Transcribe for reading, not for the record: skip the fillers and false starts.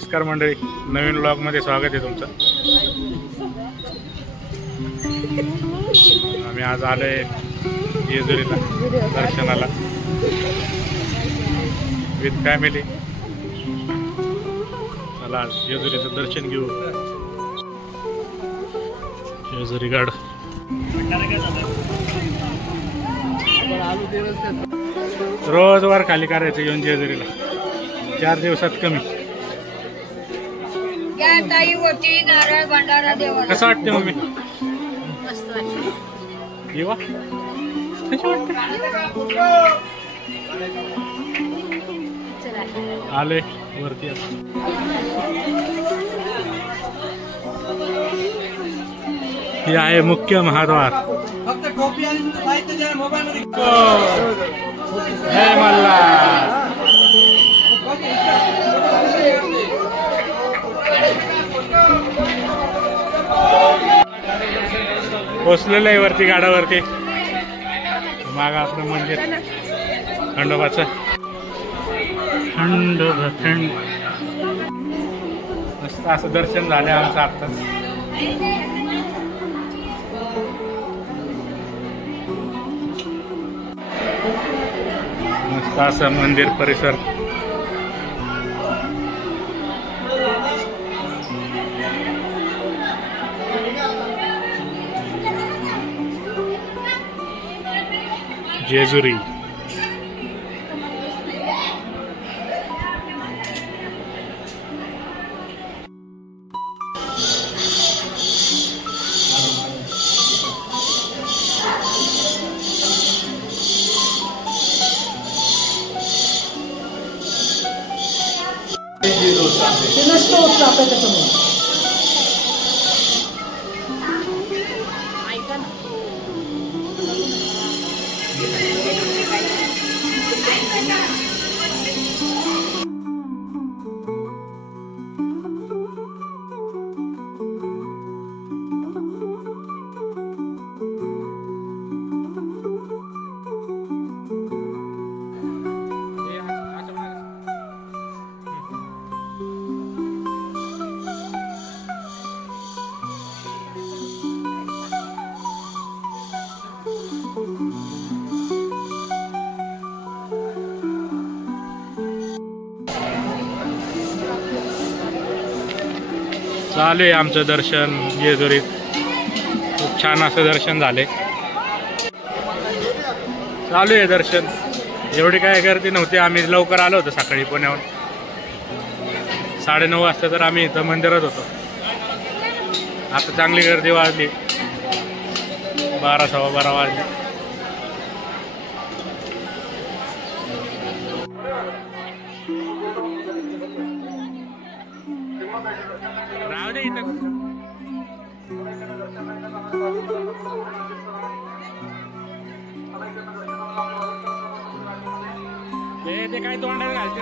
नमस्कार मंडळी, नवीन व्लॉगमध्ये स्वागत आहे तुमचं। आम्ही आज आलोय जेजुरीला दर्शनाला विथ फॅमिली। चला जेजुरीचं दर्शन घेऊ। जेजुरी गड रोज वर खाली करायचं घेऊन जेजुरीला 4 दिवसात कमी। कसं वाटते मम्मी? येवा आले वरती। हे आहे मुख्य महाद्वार। जय मल्हार। पोचलेलं आहे वरती गाडावरती। माग आपलं मंदिर खंडोबाचं। मस्त असं दर्शन झालं आमचं आता। मस्त असं मंदिर परिसर। जेजुरी चालू आहे आमचं दर्शन जेजुरीत। खूप छान असं दर्शन झाले। चालू आहे दर्शन। एवढी काय गर्दी नव्हती। आम्ही लवकर आलो होतो सकाळी पुण्याहून। 9:30 वाजता तर आम्ही इथं मंदिरात होतो। आता चांगली गर्दी वाजली। 12 सव्वा 12 वाजले। राहू दे इथं। ते काय तोंडात घालते।